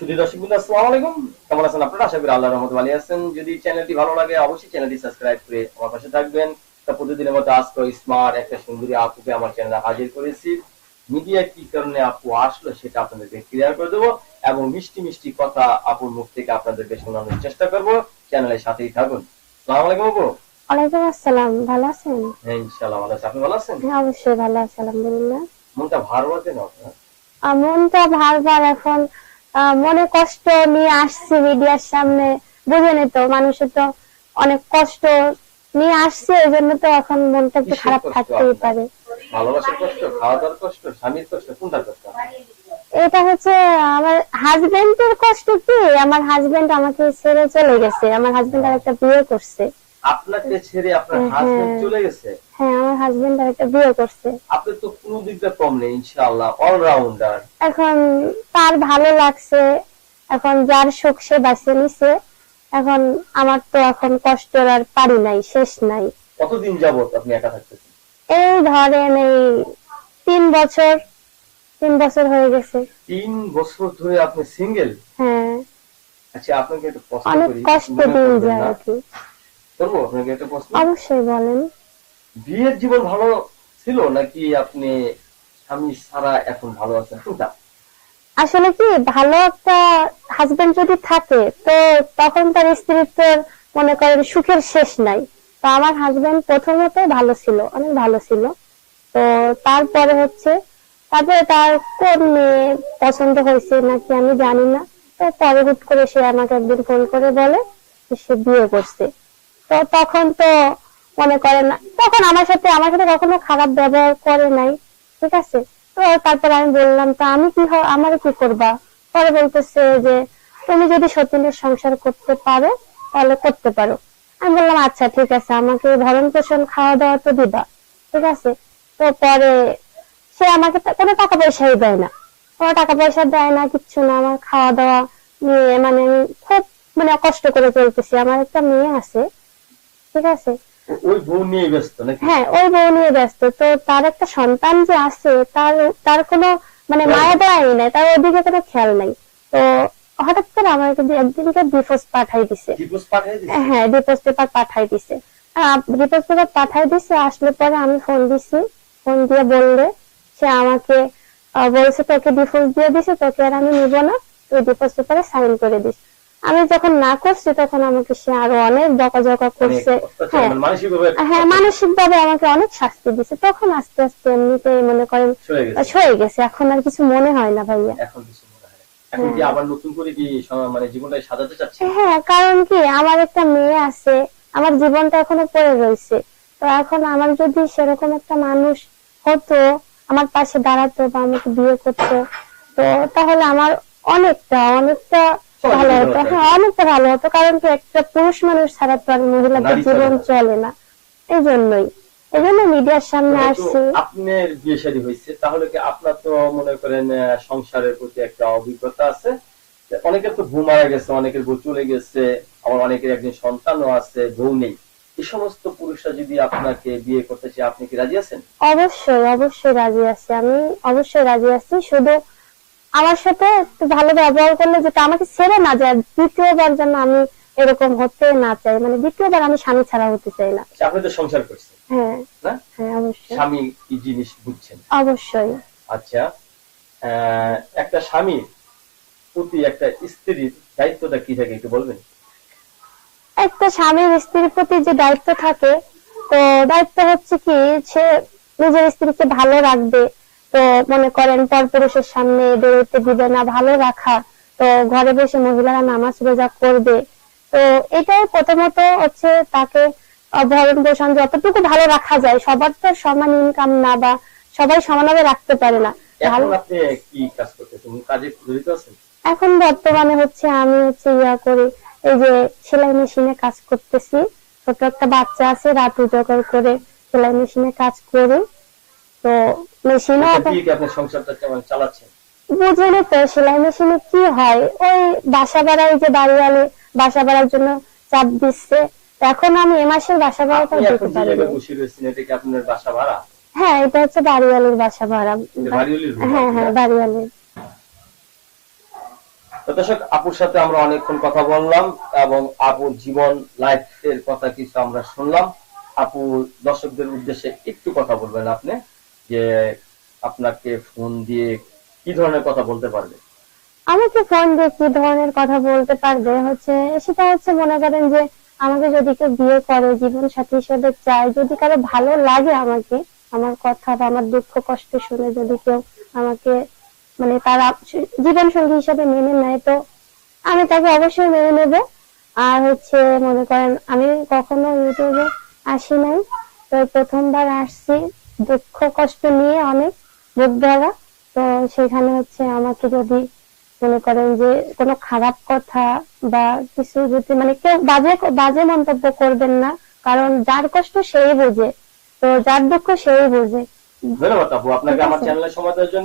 সুধী দর্শক বিন্দু আসসালামু আলাইকুম। কেমন আছেন আপনারা? আশা করি আল্লাহর রহমতে ভালো আছেন। যদি চ্যানেলটি ভালো লাগে অবশ্যই চ্যানেলটি সাবস্ক্রাইব করে আমার পাশে থাকবেন। তা প্রতিদিনের মতো আজকে স্মার্ট একটা সুন্দরী আপুকে আমার চ্যানেলে হাজির করেছি। মিডিয়া কি কারণে আপু আসলো সেটা আপনাদেরকে ক্লিয়ার করে দেবো এবং মিষ্টি মিষ্টি কথা আপুর মুখ থেকে আপনাদেরকে শোনানোর চেষ্টা করব। চ্যানেলের সাথেই থাকুন। সালাম আলাইকুম আপু। ওয়ালাইকুম আসসালাম। ভালো আছেন? হ্যাঁ ইনশাআল্লাহ ভালো আছি। আপনি ভালো আছেন? হ্যাঁ অবশ্যই ভালো আছি আলহামদুলিল্লাহ। মনটা ভার বাজে না আপনার? আহ, মনটা বারবার এখন মনে কষ্ট নিয়ে আসছি মিডিয়ার সামনে। বুঝেনি তো মানুষের তো অনেক কষ্ট নিয়ে আসছে এই জন্য তো এখন মনটা একটু খারাপ থাকতেই পারে। ভালোবাসার কষ্ট খাওয়া দাওয়ার কষ্ট স্বামীর কষ্ট কোনটা কষ্ট? এটা হচ্ছে আমার হাজবেন্ডের কষ্ট কি? আমার হাজবেন্ড আমাকে ছেড়ে চলে গেছে আমার হাজবেন্ড আর একটা বিয়ে করছে। আপনাকে ছেড়ে আপনার হ্যাঁ। হাজবেন্ড চলে গেছে? হ্যাঁ আমার হাজবেন্ড একটা বিয়ে করছে। আপনি তো কোনো দিক দিয়ে কম নেই ইনশাআল্লাহ অলরাউন্ডার এখন তার ভালো লাগছে এখন যার সুখ সে বাঁচিয়ে নিছে। এখন আমার তো এখন কষ্টের আর পারি নাই শেষ নাই। কতদিন যাবত আপনি একা থাকতেছেন? এই ধরেন এই তিন বছর তিন বছর হয়ে গেছে। তিন বছর ধরে আপনি সিঙ্গেল হ্যাঁ। আচ্ছা আপনাকে একটা প্রশ্ন অনেক করি কষ্টে মনে দিন যায় আর কি। করব আপনাকে একটা প্রশ্ন? অবশ্যই বলেন। বিয়ের জীবন ভালো ছিল নাকি আপনি স্বামী ছাড়া এখন ভালো আছেন? কোনটা? আসলে কি, ভালো একটা হাজবেন্ড যদি থাকে, তো তখন তার স্ত্রীত্বের মনে করেন সুখের শেষ নাই। তো আমার হাজবেন্ড প্রথমত ভালো ছিল, অনেক ভালো ছিল। তো তারপরে হচ্ছে, তারপরে তার কোন মেয়ে পছন্দ হয়েছে নাকি আমি জানি না। তো পরে হুট করে সে আমাকে একদিন ফোন করে বলে সে বিয়ে করছে। তো তখন তো মনে করে না। তখন আমার সাথে আমার সাথে কখনো খারাপ ব্যবহার করে নাই, ঠিক আছে? তো তারপর আমি বললাম, তো আমি কি আমার কি করবা? পরে বলতেছে যে, তুমি যদি সতীনের সংসার করতে পারো, তাহলে করতে পারো। আমি বললাম আচ্ছা ঠিক আছে, আমাকে ভরণ পোষণ, খাওয়া দাওয়া তো দিবা, ঠিক আছে? তো পরে সে আমাকে কোনো টাকা পয়সাই দেয় না। কোনো টাকা পয়সা দেয় না, কিচ্ছু না, আমার খাওয়া দাওয়া নিয়ে মানে আমি খুব মানে কষ্ট করে চলতেছি। আমার একটা মেয়ে আছে, ঠিক আছে? ওই বউ নিয়ে ব্যস্ত নাকি? হ্যাঁ ওই বউ নিয়ে ব্যস্ত। তো তার একটা সন্তান যে আছে তার তার কোনো মানে মায়া দেওয়াই নাই তার ওদিকে কোনো খেয়াল নাই। তো হঠাৎ করে আমাকে দিয়ে একদিনকে ডিভোর্স পাঠাই দিছে। হ্যাঁ ডিভোর্স পেপার পাঠাই দিছে। ডিভোর্স পেপার পাঠাই দিছে আসলে পরে আমি ফোন দিছি ফোন দিয়ে বললে সে আমাকে বলছে তোকে ডিভোর্স দিয়ে দিছে তোকে আর আমি নিব না তুই ডিভোর্স পেপারে সাইন করে দিস। আমি যখন না করছি তখন আমাকে সে আরও অনেক বকাঝকা করছে। হ্যাঁ। মানে হ্যাঁ মানসিক ভাবে আমাকে অনেক শাস্তি দিছে। তখন আস্তে আস্তে এমনিতে মনে করেন চলে গেছে। হয়ে এখন আর কিছু মনে হয় না ভাইয়া। এখন কিছু হয় না। এখন কি আবার নতুন করে কি মানে জীবনটা সাজাতে চাচ্ছে হ্যাঁ কারণ কি আমার একটা মেয়ে আছে আমার জীবনটা এখনও পড়ে রয়েছে। তো এখন আমার যদি সেরকম একটা মানুষ হতো আমার পাশে দাঁড়াতো বা আমাকে বিয়ে করতো তো তাহলে আমার অনেকটা অনেকটা ভালো হতো। হ্যাঁ অনেকটা ভালো হতো কারণ কি একটা পুরুষ মানুষ ছাড়া তো আর মহিলাদের জীবন চলে না। এই জন্যই এই জন্য মিডিয়ার সামনে আসছি। আপনার বিয়ে শাদী হয়েছে তাহলে কি আপনার তো মনে করেন সংসারের প্রতি একটা অভিজ্ঞতা আছে? অনেকের তো বউ মারা গেছে অনেকের বউ চলে গেছে আবার অনেকের একজন সন্তানও আছে বউ নেই। এই সমস্ত পুরুষরা যদি আপনাকে বিয়ে করতে চায় আপনি কি রাজি আছেন? অবশ্যই অবশ্যই রাজি আছি আমি। অবশ্যই রাজি আছি। শুধু আমার সাথে একটু ভালো ব্যবহার করলে যেটা আমাকে ছেড়ে না যায় দ্বিতীয়বার যেন আমি এরকম হতে না চাই। মানে দ্বিতীয়বার আমি স্বামী ছাড়া হতে চাই না। আচ্ছা, আপনি তো সংসার করছেন। হ্যাঁ হ্যাঁ অবশ্যই। স্বামী কি জিনিস বুঝছেন? অবশ্যই। আচ্ছা একটা স্বামীর প্রতি একটা স্ত্রীর দায়িত্বটা কি থাকে একটু বলবেন? একটা স্বামীর স্ত্রীর প্রতি যে দায়িত্ব থাকে তো দায়িত্ব হচ্ছে কি সে নিজের স্ত্রীকে ভালো রাখবে তো মনে করেন পরপুরুষের সামনে বেরোতে দিবে না ভালো রাখা। তো ঘরে বসে মহিলারা নামাজ রোজা করবে। তো এটাই প্রথমত হচ্ছে তাকে ভরণ পোষণ যতটুকু ভালো রাখা যায় সবার তো সমান ইনকাম না বা সবাই সমানভাবে রাখতে পারে না। এখন বর্তমানে হচ্ছে আমি হচ্ছে ইয়া করি এই যে সেলাই মেশিনে কাজ করতেছি। ছোট একটা বাচ্চা আছে রাত উজাগর করে সেলাই মেশিনে কাজ করি। তো মেশিনও এটা দিয়ে কি আপনি সংসারটা কেমন চালাচ্ছেন? বুঝলেন তো সেলাই মেশিনে কি হয়? ওই বাসা ভাড়ায় যে বাড়িওয়ালি বাসা ভাড়ার জন্য চাপ দিচ্ছে এখন আমি এ মাসের বাসা ভাড়াটা দিতে পারি জায়গায় এটা কি আপনার বাসা ভাড়া? হ্যাঁ এটা হচ্ছে বাড়িওয়ালির বাসা ভাড়া। হ্যাঁ আপনার? হ্যাঁ বাড়িওয়ালির। দর্শক আপুর সাথে আমরা অনেকক্ষণ কথা বললাম এবং আপুর জীবন লাইফ এর কথা কিছু আমরা শুনলাম। আপু দর্শকদের উদ্দেশ্যে একটু কথা বলবেন আপনি। যে আপনাকে ফোন দিয়ে কি ধরনের কথা বলতে পারবে? আমাকে ফোন দিয়ে কি ধরনের কথা বলতে পারবে? হচ্ছে, সেটা হচ্ছে মনে করেন যে আমাকে যদি কেউ বিয়ে করে, জীবন সাথী হিসেবে চায়, যদি কারও ভালো লাগে আমাকে, আমার কথা বা আমার দুঃখ কষ্ট শুনে যদি কেউ আমাকে মানে তারা জীবন সঙ্গী হিসাবে মেনে নেয়, তো আমি তাকে অবশ্যই মেনে নেব। আর হচ্ছে, মনে করেন আমি কখনো ইউটিউবে আসি নাই। তো প্রথমবার আসছি। দুঃখ কষ্ট নিয়ে অনেক বুক ধরা তো সেখানে হচ্ছে আমাকে যদি মনে করেন যে কোনো খারাপ কথা বা কিছু যদি মানে কেউ বাজে বাজে মন্তব্য করবেন না কারণ যার কষ্ট সেই বোঝে। তো যার দুঃখ সেই বোঝে। ধন্যবাদ আপু আপনাকে আমার চ্যানেলে সময় দেওয়ার জন্য